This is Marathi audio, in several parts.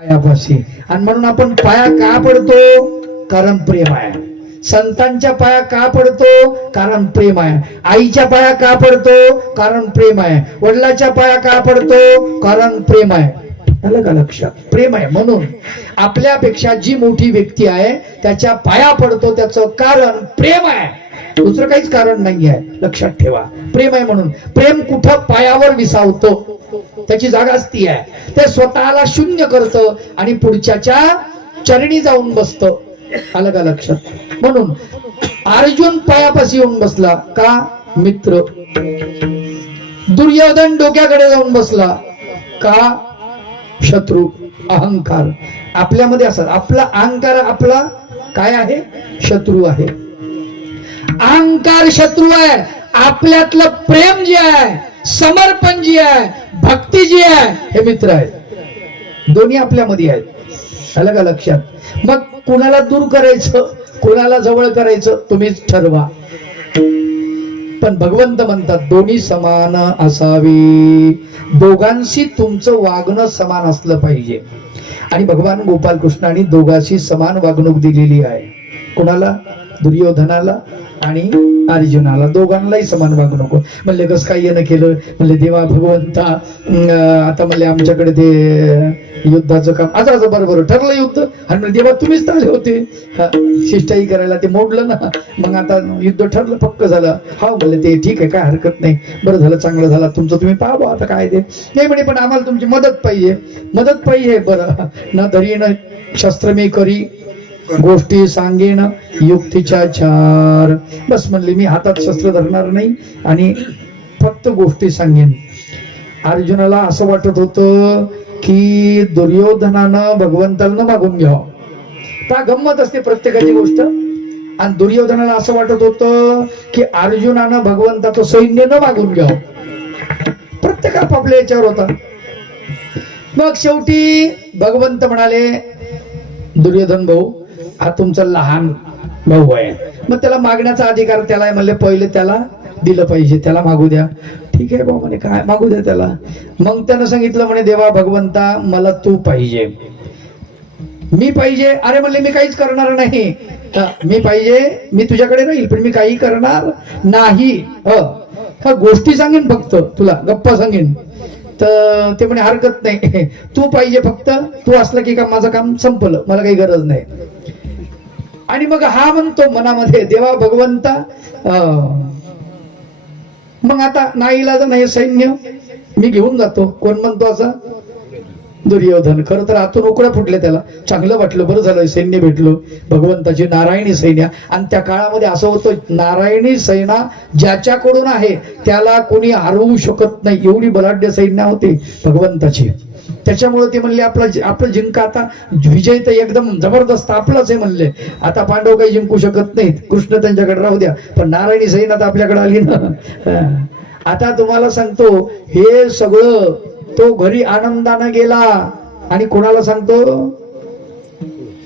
पायापाशी. आणि म्हणून आपण पाया का पडतो? कारण प्रेम आहे. संतांच्या पाया का पडतो? कारण प्रेम आहे. आईच्या पाया का पडतो? कारण प्रेम आहे. वडिलाच्या पाया का पडतो? कारण प्रेम आहे. आलं का लक्षात? प्रेम आहे. म्हणून आपल्यापेक्षा जी मोठी व्यक्ती आहे त्याच्या पाया पडतो, त्याचं कारण प्रेम आहे, दुसरं काहीच कारण नाही आहे. लक्षात ठेवा, प्रेम आहे. म्हणून प्रेम कुठं पायावर विसावतो, त्याची जागाच ती आहे. ते स्वतःला शून्य करतं आणि पुढच्याच्या चरणी जाऊन बसतं. आलं का लक्षात? म्हणून अर्जुन पायापाशी येऊन बसला का? मित्र. दुर्योधन डोक्याकडे जाऊन बसला का? शत्रू. अहंकार आपल्यामध्ये असतात. आपला अहंकार आपला काय आहे? शत्रू आहे. अहंकार शत्रू आहे. आपल्यातलं प्रेम जे आहे, समर्पण जे आहे, भक्ती जी आहे, हे मित्र आहेत. दोन्ही आपल्यामध्ये आहेत. आलं का लक्षात? मग कुणाला दूर करायचं, कुणाला जवळ करायचं, तुम्हीच ठरवा. पण भगवंत म्हणतात दोन्ही समान असावे. दोघांशी तुमचं वागणं समान असलं पाहिजे. आणि भगवान गोपाल कृष्णाने दोघांशी समान वागणूक दिलेली आहे. कुणाला? दुर्योधनाला आणि अर्जुनाला. दोघांनाही समान वागणूक. म्हणले कस काय येणं केलं? म्हणले देवा भगवंता आता म्हणले आमच्याकडे ते युद्धाचं काम आता बरोबर ठरलं युद्ध. आणि म्हणजे देवा तुम्हीच आले होते शिष्टाई करायला, ते मोडलं ना, मग आता युद्ध ठरलं, पक्क झालं. हा म्हणले ते ठीक आहे, काय हरकत नाही, बरं झालं, चांगलं झालं, तुमचं तुम्ही पाहा आता काय ते. नाही म्हणे पण आम्हाला तुमची मदत पाहिजे. मदत पाहिजे. बरं, न धरी न शस्त्र मी करी, गोष्टी सांगेन युक्तीच्या चार. बस म्हणले मी हातात शस्त्र धरणार नाही आणि फक्त गोष्टी सांगेन. अर्जुनाला असं वाटत होतं की दुर्योधनानं भगवंताला मागून घ्यावं. त्या गंमत असते प्रत्येकाची गोष्ट. आणि दुर्योधनाला असं वाटत होतं की अर्जुनानं भगवंताचं सैन्य न मागून घ्यावं. प्रत्येक आपापल्या याच्यावर होता. मग शेवटी भगवंत म्हणाले दुर्योधन भाऊ, हा तुमचा लहान भाऊ आहे, मग त्याला मागण्याचा अधिकार त्याला आहे. म्हणले पहिले त्याला दिलं पाहिजे, त्याला मागू द्या. ठीक आहे भाऊ म्हणे, काय मागू द्या त्याला. मग त्यानं सांगितलं म्हणे देवा भगवंता मला तू पाहिजे, मी पाहिजे. अरे म्हणले मी काहीच करणार नाही, मी पाहिजे, मी तुझ्याकडे राहील पण मी काही करणार नाही. गोष्टी सांगेन फक्त तुला, गप्पा सांगेन. तर ते म्हणे हरकत नाही, तू पाहिजे फक्त, तू असलं की का माझं काम संपलं, मला काही गरज नाही. आणि मग हा म्हणतो मनामध्ये देवा भगवंता मग आता नाही इलाज नाही, सैन्य मी घेऊन जातो. कोण म्हणतो असा? दुर्योधन. खरं तर आतून उकळ्या फुटले त्याला. चांगलं वाटलं, बरं झालं सैन्य भेटलं, भगवंताची नारायणी सैन्य. आणि त्या काळामध्ये असं होतं, नारायणी सैना ज्याच्याकडून आहे त्याला कोणी हरवू शकत नाही, एवढी बलाढ्य सैन्य होती भगवंताची. त्याच्यामुळे ते म्हणले आपलं जिंका आता विजय तर एकदम जबरदस्त आपलाच आहे. म्हणले आता पांडव काही जिंकू शकत नाहीत, कृष्ण त्यांच्याकडे राहू द्या, पण नारायणी सैन्य तर आपल्याकडे आली ना. आता तुम्हाला सांगतो हे सगळं तो घरी आनंदानं गेला. आणि कोणाला सांगतो?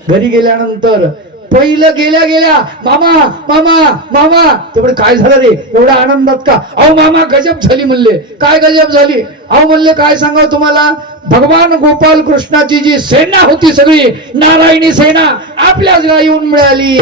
घरी गेल्यानंतर पहिलं गेल्या मामा मामा मामा. तेवढे काय झालं रे एवढ्या आनंदात का? अहो मामा गजब झाली. म्हणले काय गजब झाली? अहो म्हणले काय सांगावं तुम्हाला, भगवान गोपाल कृष्णाची जी सेना होती सगळी नारायणी सेना आपल्याच गावी येऊन मिळाली.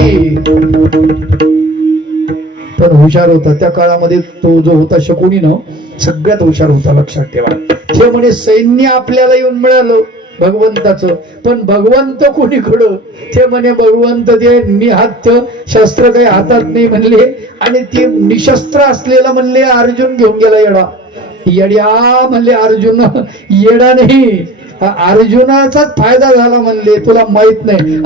पण हुशार होता त्या काळामध्ये तो जो होता शकुनी न, सगळ्यात हुशार होता. लक्षात ठेवा. ते म्हणे सैन्य आपल्याला येऊन मिळालं भगवंताचं, पण भगवंत कोणीकडं? ते म्हणे भगवंत ते निहत्य, शस्त्र काही हातात नाही म्हणले. आणि ते निशस्त्र असलेला म्हणले अर्जुन घेऊन गेला येडा. येड्या म्हणले अर्जुन, येडा नाही, अर्जुनाचाच फायदा झाला म्हणले, तुला माहित नाही.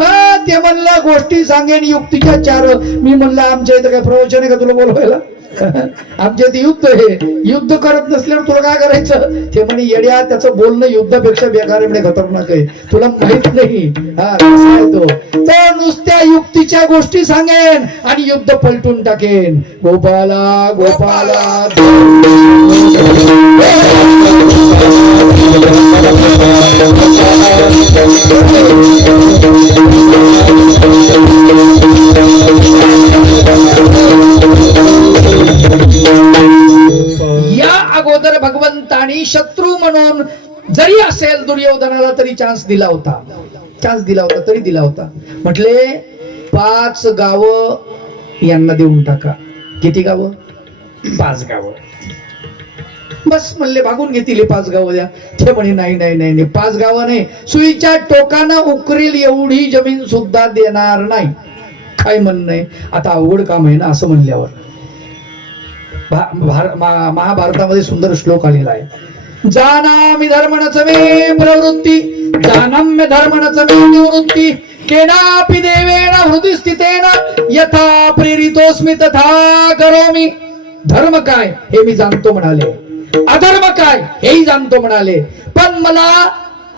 ते म्हणलं गोष्टी सांगेन युक्तीच्या चार. मी म्हणलं आमच्या इथं काय प्रवचन आहे का तुला बोलवायला? आमच्या इथे युद्ध आहे, युद्ध करत नसल्यावर तुला काय करायचं? ते म्हणे येड्या त्याचं बोलणं युद्धापेक्षा बेकार आहे, खतरनाक आहे, तुला माहित नाही. तो नुसत्या युक्तीच्या गोष्टी सांगेन आणि युद्ध पलटून टाकेन. गोपाला गोपाला या अगोदर भगवंतानी शत्रू म्हणून जरी असेल दुर्योधनाला तरी चान्स दिला होता, तरी दिला होता. म्हटले 5 गावं यांना देऊन टाका. किती गावं? 5 गावं. बस म्हणले भागून घेतील 5 गावं द्या. ते म्हणे नाही नाही नाही नाही, 5 गावं नाही, सुईच्या टोकानं उकरेल एवढी जमीन सुद्धा देणार नाही. काय म्हणणं आहे? आता अवघड काम आहे ना असं म्हणल्यावर. महाभारतामध्ये सुंदर श्लोक आलेला आहे. जानामि धर्मणच मे प्रवृत्ती जानाम्य धर्मणच मे निवृत्ती केनापि देवेन हृदि स्थितेन यथा प्रेरितोस्मि तथा करोमि. धर्म काय हे मी जाणतो म्हणाले, अधर्म काय हेही जाणतो म्हणाले, पण मला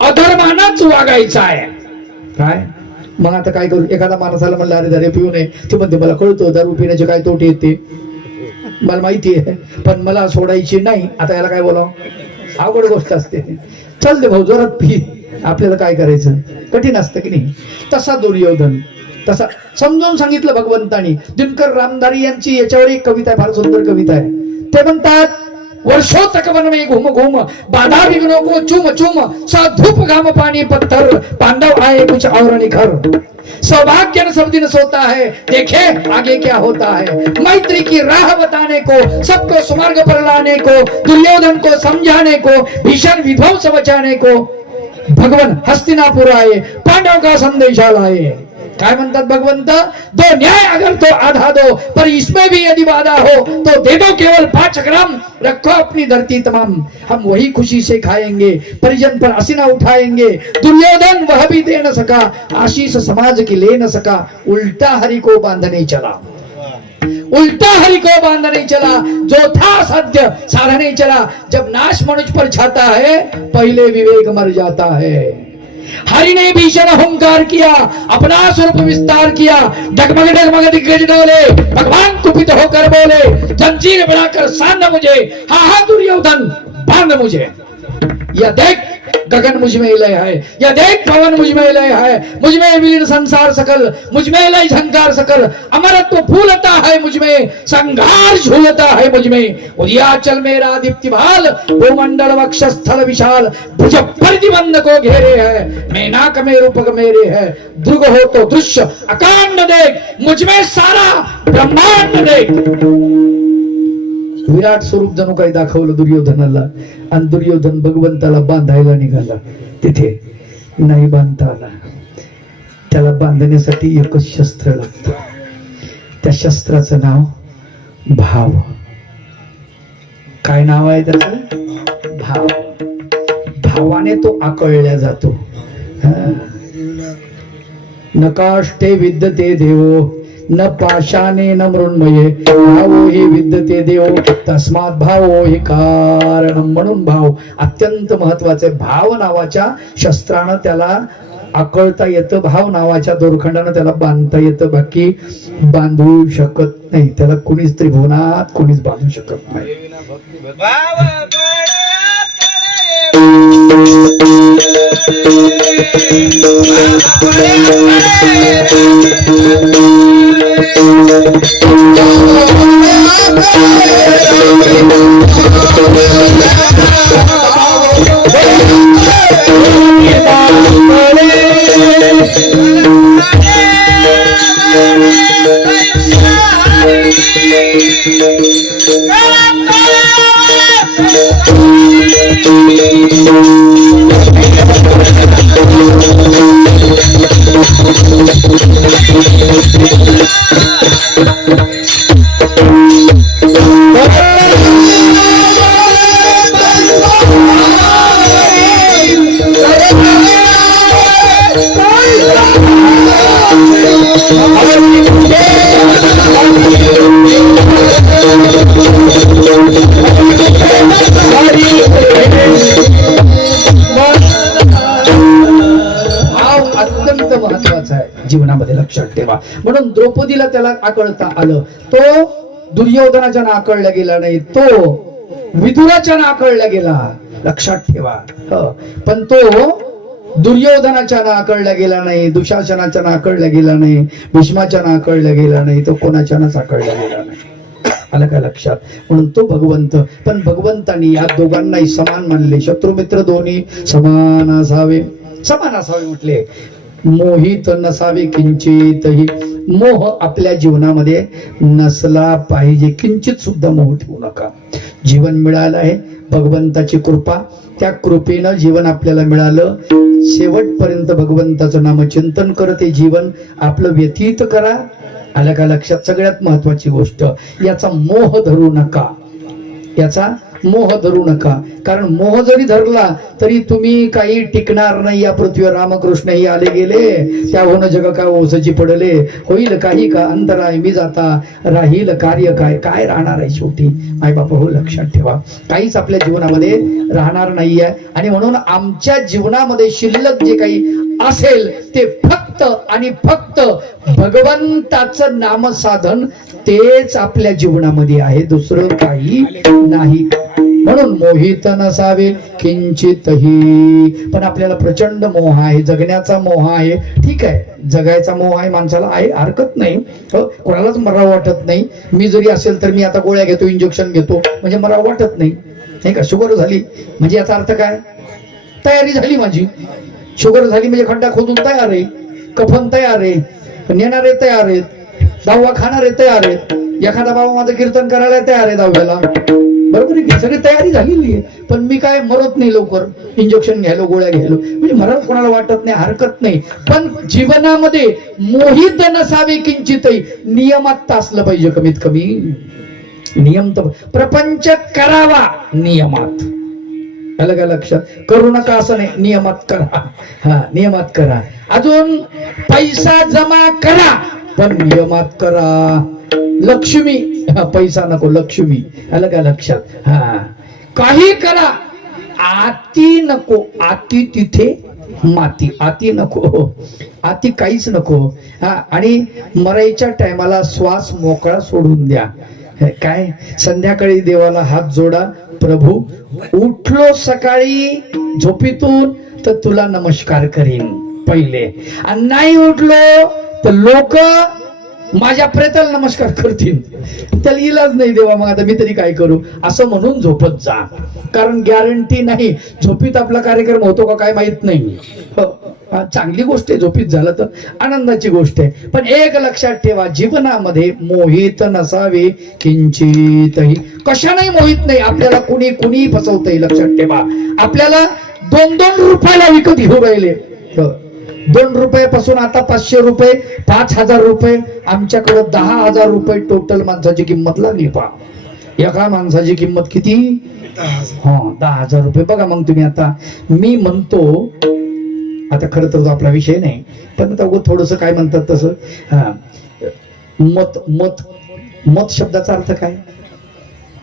अधर्मानच वागायचं आहे. काय मग आता काय करू? एखादा माणसाला म्हणलं अरे दारू पिऊ नये, ते म्हणते मला कळतो दारू पिण्याचे काय तोटे येते, मला माहिती आहे, पण मला सोडायची नाही. आता याला काय बोलावं? अवघड गोष्ट असते. चल दे भाऊ जोरात पी, आपल्याला काय करायचं? कठीण असतं की नाही? तसा दुर्योधन, तसा समजावून सांगितलं भगवंतानी. दिनकर रामधारी यांची याच्यावर एक कविता आहे, फार सुंदर कविता आहे. ते म्हणतात, वर्षों तक वन में घूम घूम बाधा विघ्नों को चूम चूम सा धूप घाम पानी पत्थर पांडव आए कुछ और निखर. सौभाग्य न सब दिन सोता है देखे आगे क्या होता है. मैत्री की राह बताने को, सबको सुमार्ग पर लाने को, दुर्योधन को समझाने को, भीषण विध्वंस बचाने को भगवान हस्तिनापुर आए, पांडव का संदेशा लाए. काय म्हणतात भगवंत? दो न्याय अगर तो आधा दो, पर इसमें भी यदि वादा हो तो दे दो केवल 5 ग्राम, रखो अपनी धरती तमाम, हम वही खुशी से खाएंगे, परिजन पर असीना उठाएंगे. दुर्योधन वह भी दे न सका, आशीष समाज की ले न सका, उल्टा हरि को बांधने चला. उल्टा हरि को बांधने चला, जो था सत्य साधने चला. जब नाश मनुष्य पर छाता है, पहले विवेक मर जाता है. हरि ने भीषण अहंकार किया, अपना स्वरूप विस्तार किया, डगमग डगमग दिग्गज डोले, भगवान कुपित होकर बोले, जंजीर बनाकर सांध मुझे, हा हा दुर्योधन बांध मुझे. यह देख गगन मुझ में लय है, यह देख पवन मुझ में लय है, मुझ में विलीन संसार सकल, मुझ में लय झंकार सकल, अमरत्व फूलता है मुझ में, संघार झूलता है मुझ में. उदयाचल मेरा दीप्ति भाल, भूमंडल वक्षस्थल विशाल, भुज प्रतिबंध को घेरे है, मैनाक में रूपक मेरे है. दृग हो तो दृश्य अकांड देख, मुझ में सारा ब्रह्मांड देख. विराट स्वरूप जणू काही दाखवलं दुर्योधनाला, आणि दुर्योधन भगवंताला बांधायला निघाला. तिथे नाही बांधता आला. त्याला बांधण्यासाठी एकच शस्त्र लागतं. त्या शस्त्राचं नाव भाव. काय नाव आहे त्याचं? भाव. भावाने तो आकळल्या जातो. नकाष्टे विद्यते देवो न पाशाने न मृण्मये, भावो हि विद्यते देव तस्मात भावो हि कारणम. म्हणून भाव अत्यंत महत्वाचे. भाव नावाच्या शस्त्रानं त्याला आकळता येतं, भाव नावाच्या दोरखंडानं त्याला बांधता येतं. बाकी बांधू शकत नाही त्याला कुणीच, त्रिभुवनात कुणीच बांधू शकत नाही. जीवनामध्ये लक्षात ठेवा. म्हणून द्रौपदीला त्याला आकळता आलं. तो दुर्योधनाच्या आकळला गेला नाही, तो विदुराच्या आकळला गेला. लक्षात ठेवा. पण तो दुर्योधनाच्या आकळला गेला नाही, दुशासनाच्या आकळला गेला नाही, भीष्माच्या आकळला गेला नाही, तो कोणाच्या आकळला गेला नाही. आलं का लक्षात? म्हणून तो भगवंत, पण भगवंतानी या दोघांनाही समान मानले. शत्रू मित्र दोन्ही समान असावे, समान असावे म्हटले. मोहित नसावे किंचितही, मोह आपल्या जीवनामध्ये नसला पाहिजे. किंचित सुद्धा मोह ठेवू नका. जीवन मिळालं आहे, भगवंताची कृपा, त्या कृपेनं जीवन आपल्याला मिळालं. शेवटपर्यंत भगवंताचं नामचिंतन करत हे जीवन आपलं व्यतीत करा. आलं का लक्षात? सगळ्यात महत्वाची गोष्ट, याचा मोह धरू नका, याचा मोह धरू नका. कारण मोह जरी धरला तरी तुम्ही काही टिकणार नाही या पृथ्वीवर. रामकृष्ण ही आले गेले, त्याहून जग का ओसची पडले, होईल काही का अंतराय मी जाता, राहील कार्य काय, काय राहणार आहे शेवटी आई बापा हो, लक्षात ठेवा. काहीच आपल्या जीवनामध्ये राहणार नाहीये. आणि म्हणून आमच्या जीवनामध्ये शिल्लक जे काही असेल ते फक्त आणि फक्त भगवंताचं नामसाधन, तेच आपल्या जीवनामध्ये आहे, दुसरं काही नाही. म्हणून मोहित नसावे किंचितही. पण आपल्याला प्रचंड मोह आहे, जगण्याचा मोह आहे. ठीक आहे, जगायचा मोह आहे माणसाला, आहे, हरकत नाही, कोणालाच मरावं वाटत नाही. मी जरी असेल तर मी आता गोळ्या घेतो, इंजेक्शन घेतो, म्हणजे मरावं वाटत नाही, नाही का? शुगर झाली म्हणजे याचा अर्थ काय? तयारी झाली माझी. शुगर झाली म्हणजे खड्डा खोदून तयार आहे, कफन तयार आहे, नेणारे तयार आहेत, दहावा खाणारे तयार आहेत, एखादा बाबा माझं कीर्तन करायला तयार आहे दहाव्याला, बरोबर आहे की? सगळी तयारी झालेली आहे. पण मी काय मरत नाही लवकर, इंजेक्शन घ्यायलो, गोळ्या घ्यायलो, म्हणजे मरण कोणाला वाटत नाही, हरकत नाही. पण जीवनामध्ये मोहित नसावे किंचितही, नियमात असलं पाहिजे. कमीत कमी नियम तर प्रपंच करावा नियमात. आलं का लक्षात? करू नका असं नाही, नियमात करा. हा, नियमात करा. अजून पैसा जमा करा, पण नियमात करा. लक्ष्मी, पैसा नको, लक्ष्मी. आलं का लक्षात? हा, काही करा, आती नको. आती तिथे माती, आती नको, आती काहीच नको. हा, आणि मरायच्या टायमाला श्वास मोकळा सोडून द्या. काय? संध्याकाळी देवाला हात जोडा, प्रभू उठलो सकाळी झोपेतून तर तुला नमस्कार करीन पहिले, आणि नाही उठलो तर लोक माझ्या प्रेताला नमस्कार करतील. त्याला इलाज नाही देवा, मग आता मी तरी काय करू, असं म्हणून झोपत जा. कारण गॅरंटी नाही झोपीत आपला कार्यक्रम होतो का काय माहित नाही. चांगली गोष्ट आहे, झोपीत झालं तर आनंदाची गोष्ट आहे. पण एक लक्षात ठेवा, जीवनामध्ये मोहित नसावे किंचितही. कशाने मोहित नाही. आपल्याला कुणी कुणी फसवतंय, लक्षात ठेवा. आपल्याला 2-2 रुपयाला विकत घेऊ राहिले. 2 रुपयापासून आता 500 रुपये, 5000 रुपये, आमच्याकडे 10,000 रुपये टोटल माणसाची किंमत लागली. पहा, एका माणसाची किंमत किती? 10,000 रुपये. बघा मग तुम्ही. आता मी म्हणतो, आता खरं तर आपला विषय नाही, पण आता थोडस काय म्हणतात तसं. हा, मत मत मत शब्दाचा अर्थ काय?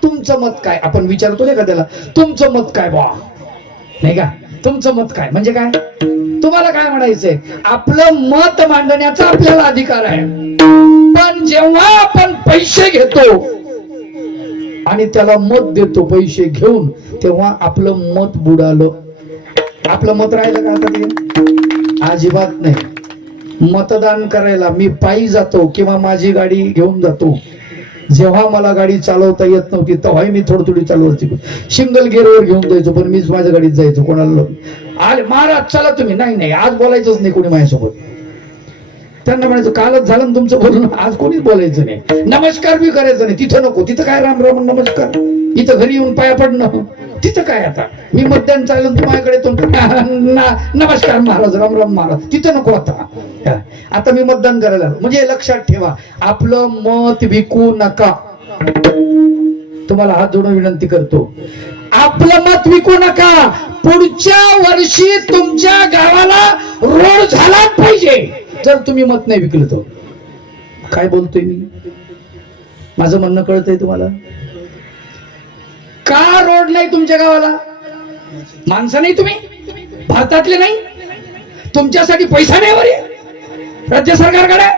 तुमचं मत काय? आपण विचारतो नाही का त्याला, तुमचं मत काय बा, नाही का? तुमचं मत काय म्हणजे काय? तुम्हाला काय म्हणायचंय? आपलं मत मांडण्याचा आपल्याला अधिकार आहे. पण जेव्हा आपण पैसे घेतो आणि त्याला मत देतो पैसे घेऊन, तेव्हा आपलं मत बुडालं. आपलं मत राहिलं का आता? ते अजिबात नाही. मतदान करायला मी पायी जातो किंवा माझी गाडी घेऊन जातो. जेव्हा मला गाडी चालवता येत नव्हती तेव्हा मी थोडी चालवायची, सिंगल गिअरवर घेऊन जायचो, पण मीच माझ्या गाडीत जायचो. कोणाला आले महाराज चला तुम्ही, नाही नाही आज बोलायचंच नाही कोणी माझ्यासोबत. त्यांना म्हणायचं कालच झालं ना तुमचं बोलून, आज कोणीच बोलायचं नाही. नमस्कार बी करायचं नाही. तिथं नको, तिथं काय राम राम नमस्कार, इथं घरी येऊन पाया पडणं, तिथं काय? आता मी मतदान चालून तू माझ्याकडे येतो, नमस्कार महाराज, राम राम महाराज, तिथं नको. आता मी मतदान करायला, म्हणजे लक्षात ठेवा, आपलं मत विकू नका. तुम्हाला हात जोडून विनंती करतो, आपलं मत विकू नका. पुढच्या वर्षी तुमच्या गावाला रोड झालाच पाहिजे. जर तुम्ही मत नाही विकलं तर. काय बोलतोय मी? माझं म्हणणं कळतंय तुम्हाला? का रोड नाही तुमच्या गावाला? माणसं नाही तुम्ही? भारतातले नाही? तुमच्यासाठी पैसा नाही वर राज्य सरकारकडे?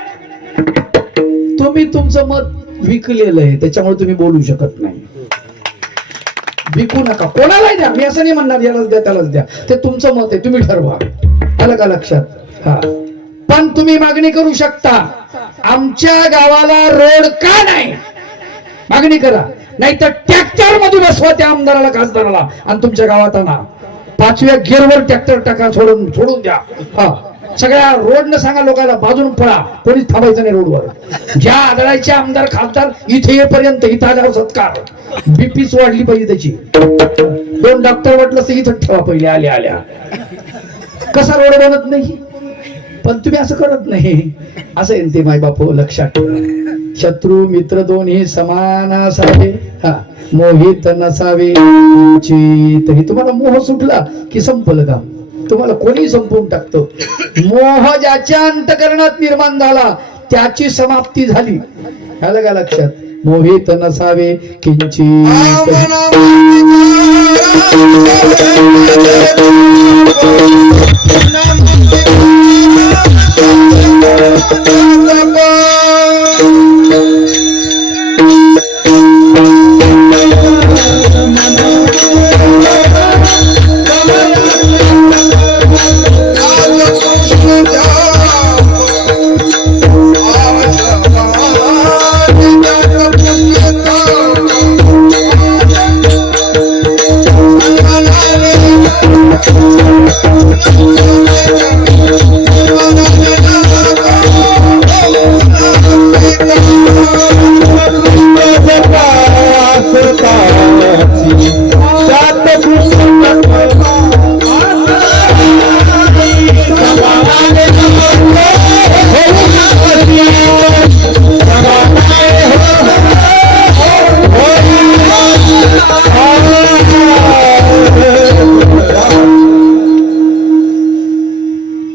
तुम्ही तुमचं मत विकलेलं आहे, त्याच्यामुळे तुम्ही बोलू शकत नाही. विकू नका, कोणालाही द्या. मी असं नाही म्हणणार यालाच द्या त्यालाच द्या, ते तुमचं मत आहे, तुम्ही ठरवा. आलं का लक्षात? हा, पण तुम्ही मागणी करू शकता, आमच्या गावाला रोड का नाही? मागणी करा, नाहीतर ट्रॅक्टर मध्ये बसवा त्या आमदाराला खासदाराला आणि तुमच्या गावात आणा. 5व्या गिअरवर ट्रॅक्टर टाका, सोडून द्या. हा, सगळ्या रोडनं सांगा लोकांना बाजून पळा, कोणीच थांबायचं नाही रोडवर. ज्या आदळायचे आमदार खासदार इथे येईपर्यंत इथं आल्यावर सत्कार, बीपीच वाढली पाहिजे त्याची. 2 डॉक्टर वाटलं तर इथं ठेवा पहिले आल्या आल्या. कसा रोड बनत नाही, पण तुम्ही असं करत नाही. असं आहे ते माय बापू, लक्षात ठेवा. शत्रू मित्र दोन्ही समान असावे, हा, मोहित नसावे चित. हे तुम्हाला मोह सुटला की संपलं काम, तुम्हाला कोणी संपवून टाकतो. मोह ज्याच्या अंतकरणात निर्माण झाला त्याची समाप्ती झाली. आलं का लक्षात? मोहित नसावे किंचित.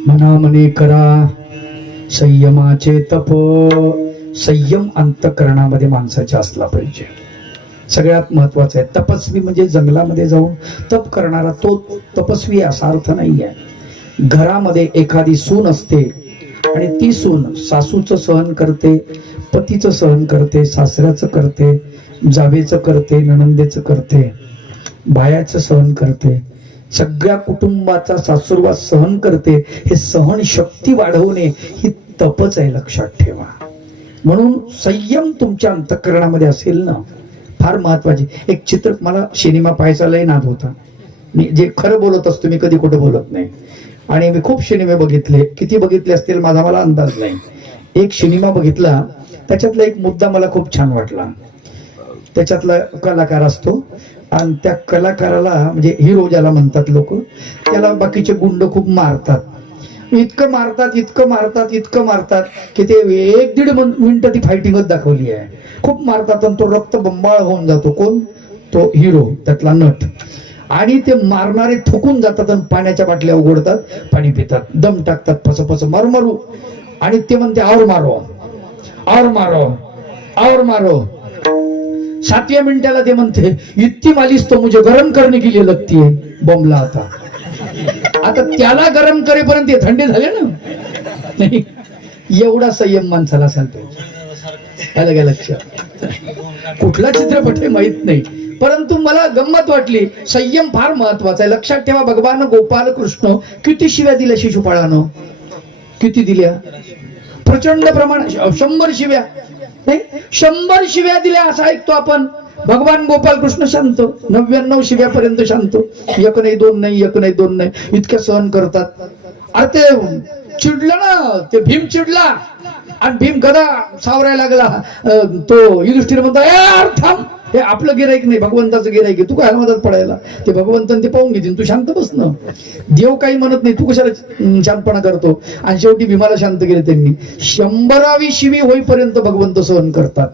मनामने करा संयमाचे तप. संयम अंतःकरणामध्ये माणसाच्या असला पाहिजे. सगळ्यात महत्वाचं आहे. तपस्वी म्हणजे जंगलामध्ये जाऊन तप करणारा तो तपस्वी असा अर्थ नाही आहे. घरामध्ये एखादी सून असते आणि ती सून सासूचं सहन करते, पतीचं सहन करते, सासऱ्याचं करते, जावेचं करते, नणंदेचं करते, भायाचं सहन करते, सगळ्या कुटुंबाचा सासुरवास सहन करते. हे सहन शक्ती वाढवणे ही तपच आहे, लक्षात ठेवा. म्हणून संयम तुमच्या अंतःकरणामध्ये असेल ना, फार महत्वाचे. एक चित्र, मला सिनेमा पाहायचा लय नाद होता. मी जे खरं बोलत असतो, मी कधी कुठं बोलत नाही. आणि मी खूप सिनेमे बघितले, किती बघितले असतील माझा मला अंदाज नाही. एक सिनेमा बघितला, त्याच्यातला एक मुद्दा मला खूप छान वाटला. त्याच्यातला कलाकार असतो आणि त्या कलाकाराला म्हणजे हिरो ज्याला म्हणतात लोक, त्याला बाकीचे गुंड खूप मारतात. इतकं मारतात, इतकं मारतात, इतकं मारतात की ते 1-1.5 मिनिटं ती फायटिंगच दाखवली आहे. खूप मारतात आणि तो रक्त बंबाळ होऊन जातो. कोण? तो हिरो, त्यातला नट. आणि ते मारणारे थुकून जातात आणि पाण्याच्या बाटल्या उघडतात, पाणी पितात, दम टाकतात, फसफस मारू मारू. आणि ते म्हणते और मारो, और मारो, और मारो. 7व्या मिनिटाला ते म्हणते इतकी मालिश तो मुझे गरम करने के लिए लगती है. बॉम्बला आता त्याला गरम करेपर्यंत ते थंडी झाले ना. नाही, एवढा संयम माणसाला सांगतो. आलं का लक्षात? कुठला चित्रपट आहे माहित नाही, परंतु मला गंमत वाटली. संयम फार महत्वाचा आहे, लक्षात ठेवा. भगवान गोपाल कृष्ण किती शिव्या दिल्या शिशुपाळानं? किती दिल्या? प्रचंड प्रमाण, 100 शिव्या नाही, 100 शिव्या दिल्या असं ऐकतो आपण. भगवान गोपाल कृष्ण शांत, 99 शिव्यापर्यंत शांत. 1 नाही 2 नाही, 1 नाही 2 नाही, इतक्या सहन करतात. अरे ते चिडलं ना, ते भीम चिडला आणि भीम गदा सावरायला लागला. तो युधिष्ठिर म्हणतो यार थांब, हे आपलं गिराईक नाही, भगवंताचं गिराईक आहे, तू काय मदत पडायला? ते भगवंतन ते पाहून घेतील, तू शांत बस ना. देव काही म्हणत नाही, तू कशाला शांतपणा करतो? आणि शेवटी भीमाला शांत केले त्यांनी. 100वी शिवी होईपर्यंत भगवंत सहन करतात.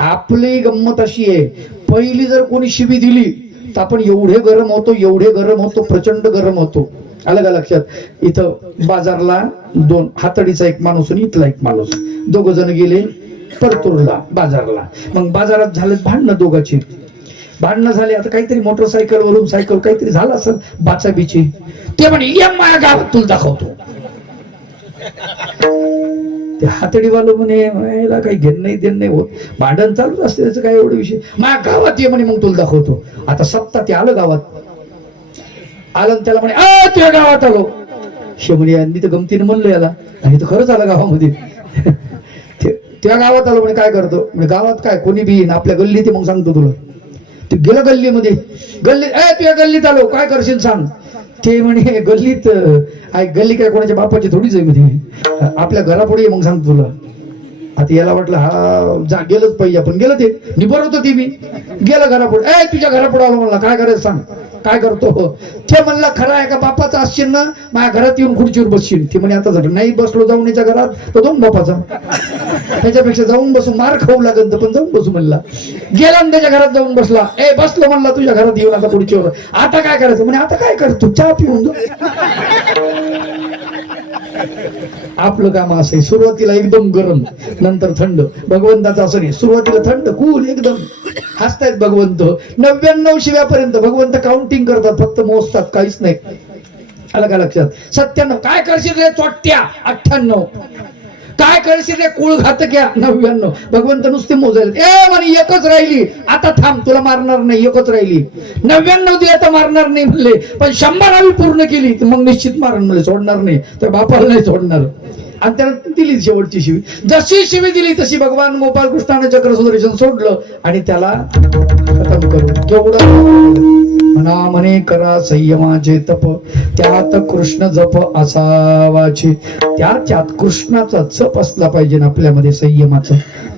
आपली गंमत अशी आहे, पहिली जर कोणी शिवी दिली तर आपण एवढे गरम होतो, एवढे गरम होतो, प्रचंड गरम होतो. आलं का लक्षात? इथं बाजारला 2 हातडीचा एक माणूस आणि इथला एक माणूस, 2 जण गेले परतूरला बाजारला. मग बाजारात झाले भांडणं, दोघांची भांडणं झाले. आता काहीतरी मोटरसायकल वरून सायकल काहीतरी झालं असेल, बाचाबिची. ते म्हणे ये माझ्या गावात तुला दाखवतो. ते हातडीवालं म्हणे याला काही घेणं नाही देणं नाही होत, भांडण चालूच असते, त्याचं काय एवढं विषय. माझ्या गावात ये म्हणे, मग तुला दाखवतो. आता सप्ताह ते आलं गावात, आलं त्याला म्हणे तुझ्या गावात आलो. शे म्हणे मी तर गमतीने म्हणलो याला, आणि तो खरंच आला गावामध्ये. त्या गावात आलो म्हणे काय करतो म्हणजे गावात काय कोणी बी येईन आपल्या गल्लीत आहे, मग सांगतो तुला. ते गेलं गल्लीमध्ये, तुझ्या गल्लीत आलो काय करशील सांग. ते म्हणे गल्लीत गल्ली काय कोणाच्या बापाची थोडीच आहे मध्ये, आपल्या घरापुढे मग सांगतो तुला. आता याला वाटलं हा जा गेलंच पाहिजे, आपण गेलं ते निबर होतं ती बी गेलं घरापुढे. तुझ्या घरापुढे आलो म्हणला काय करायचं सांग काय करतो. ते म्हणलं खरं आहे का बापाचा असशील ना माझ्या घरात येऊन खुर्चीवर बसशील. ती म्हणे आता झालं नाही बसलो जाऊन याच्या घरात तो जाऊन बापाचा, त्याच्यापेक्षा जाऊन बसू मार खाऊ लागेल तर पण जाऊन बसू म्हणला. गेला आणि त्याच्या घरात जाऊन बसला. बसलो म्हणला तुझ्या घरात येऊन आता खुर्चीवर, आता काय करायचं म्हणे आता काय करतो चहा पिऊन जाऊ. आपलं काम असं आहे सुरुवातीला एकदम गरम नंतर थंड. भगवंताचं असं नाही, सुरुवातीला थंड कूल एकदम हसतायत भगवंत. 99 शिव्यापर्यंत भगवंत काउंटिंग करतात, फक्त मोजतात काहीच नाही. आलं का लक्षात. 97 काय करशील रे चोट्ट्या, 98 काय करशील रे कुळ घातक्या, 99 भगवंत नुसते मोजायला. म्हणे एकच राहिली आता थांब तुला मारणार नाही, एकच राहिली 99 ती आता मारणार नाही म्हणले, पण 100 आम्ही पूर्ण केली तर मग निश्चित मारण म्हणले, सोडणार नाही तर बापाला नाही सोडणार. आणि त्याला दिली शेवटची शिवी. जशी शिवी दिली तशी भगवान गोपाल कृष्णाने चक्र सुदर्शन सोडलं आणि त्याला खतम करून केवढं म्हणा म्हणे करा संयमाचे तप त्यात कृष्ण जप असावाचे. त्यात कृष्णाचा जप असला पाहिजे, आपल्यामध्ये संयमाचं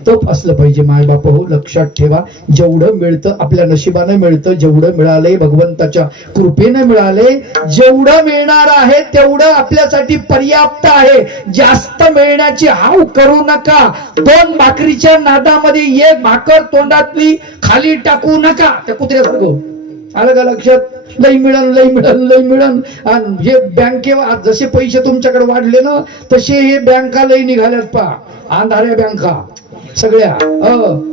तप असलं पाहिजे. माय बाप हो लक्षात ठेवा, जेवढं मिळतं आपल्या नशिबानं मिळतं, जेवढं मिळालंय भगवंताच्या कृपेनं मिळाले, जेवढं मिळणार आहे तेवढं आपल्यासाठी पर्याप्त आहे. जास्त मिळण्याची हाव करू नका. 2 भाकरीच्या नादामध्ये 1 भाकर तोंडातली खाली टाकू नका. त्या कुत्र्यासारखं आलं का लक्षात. लई मिळन लई मिळन लई मिळन. आणि हे बँकेवर जसे पैसे तुमच्याकडे वाढले ना तसे हे बँका लई निघाल्यात पहा, अंधाऱ्या बँका सगळ्या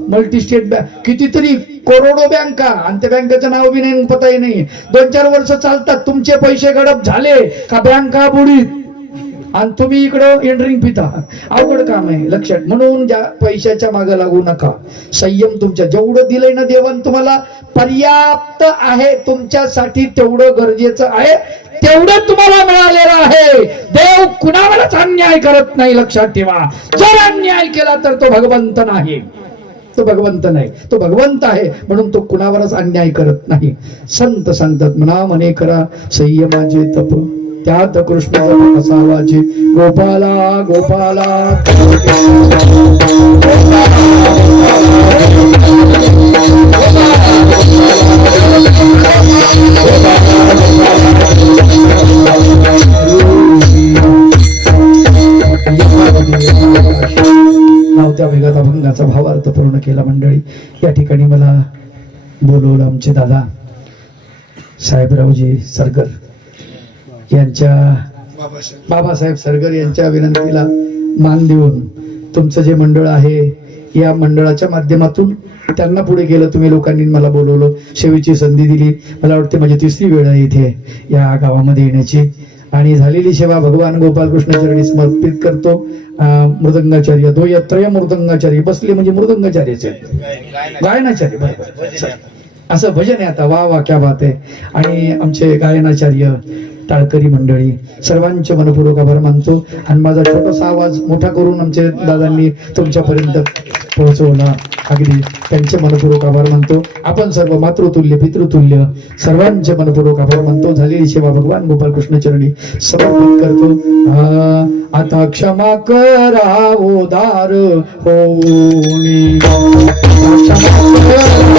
मल्टी स्टेट बँक, कितीतरी करोडो बँका, आणि त्या बँकेचं नाव बी नाही पताही नाही. 2-4 वर्ष चालतात, तुमचे पैसे गडप झाले का बँका बुडीत आणि तुम्ही इकडं एंडरिंग पिता. अवघड काम आहे लक्षात. म्हणून ज्या पैशाच्या मागे लागू नका. संयम तुमच्या जेवढं दिलंय ना देवान तुम्हाला पर्याप्त आहे, तुमच्यासाठी तेवढं गरजेचं आहे, तेवढं तुम्हाला मिळालेलं आहे. देव कुणावरच अन्याय करत नाही लक्षात ठेवा. जर अन्याय केला तर तो भगवंत नाही, तो भगवंत नाही, तो भगवंत आहे म्हणून तो कुणावरच अन्याय करत नाही. संत सांगतात म्हणा म्हणे करा संयमाचे तप त्यात कृष्ण जप असावाचे. गोपाला गोपाला नवत्या वेगात अभंगाचा भावार्थ पूर्ण केला. मंडळी या ठिकाणी मला बोलवलं आमचे दादा साहेबरावजी सरगर यांच्या, बाबासाहेब सरगर यांच्या विनंतीला मान देऊन तुमचं जे मंडळ आहे या मंडळाच्या माध्यमातून त्यांना पुढे केलं. तुम्ही लोकांनी मला बोलवलं, सेवेची संधी दिली. मला वाटते माझी 3री वेळ आहे इथे या गावामध्ये येण्याची, आणि झालेली सेवा भगवान गोपाल कृष्णाचरणी समर्पित करतो. मृदंगाचार्य त्रय मृदंगाचार्य बसले म्हणजे मृदंगाचार्यच आहेत, गायनाचार्य बरोबर असं भजन आहे आता. वा वा क्या बात आहे. आणि आमचे गायनाचार्य टाळकरी मंडळी सर्वांचे मनपूर्वक आभार मानतो. आणि माझा छोटासा आवाज मोठा करून आमचे दादांनी तुमच्यापर्यंत पोहोचवला, अगदी त्यांचे मनपूर्वक आभार मानतो. आपण सर्व मातृतुल्य पितृतुल्य सर्वांचे मनपूर्वक आभार मानतो. झालेली सेवा भगवान गोपाल कृष्ण चरणी समर्पित करतो. आता क्षमा करा उदार होनी, क्षमा करा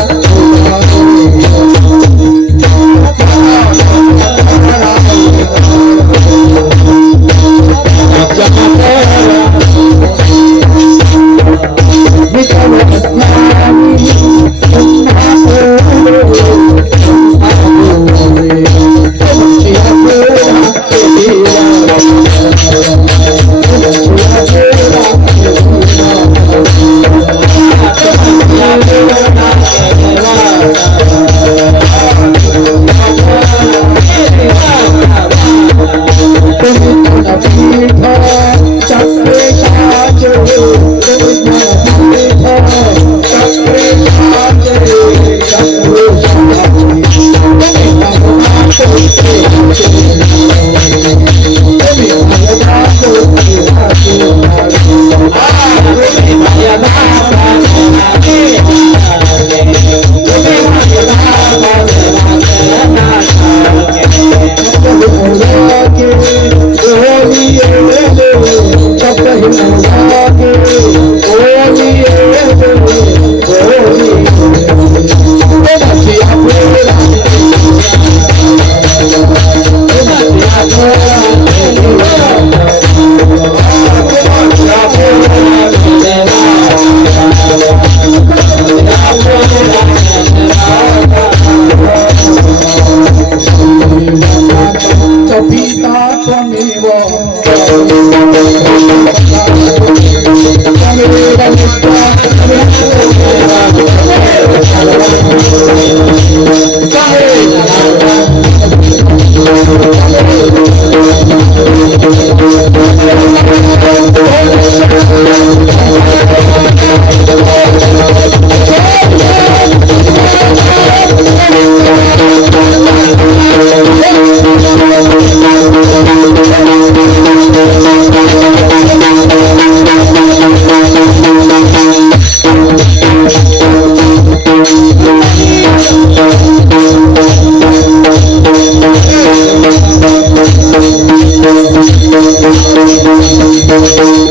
Thank you.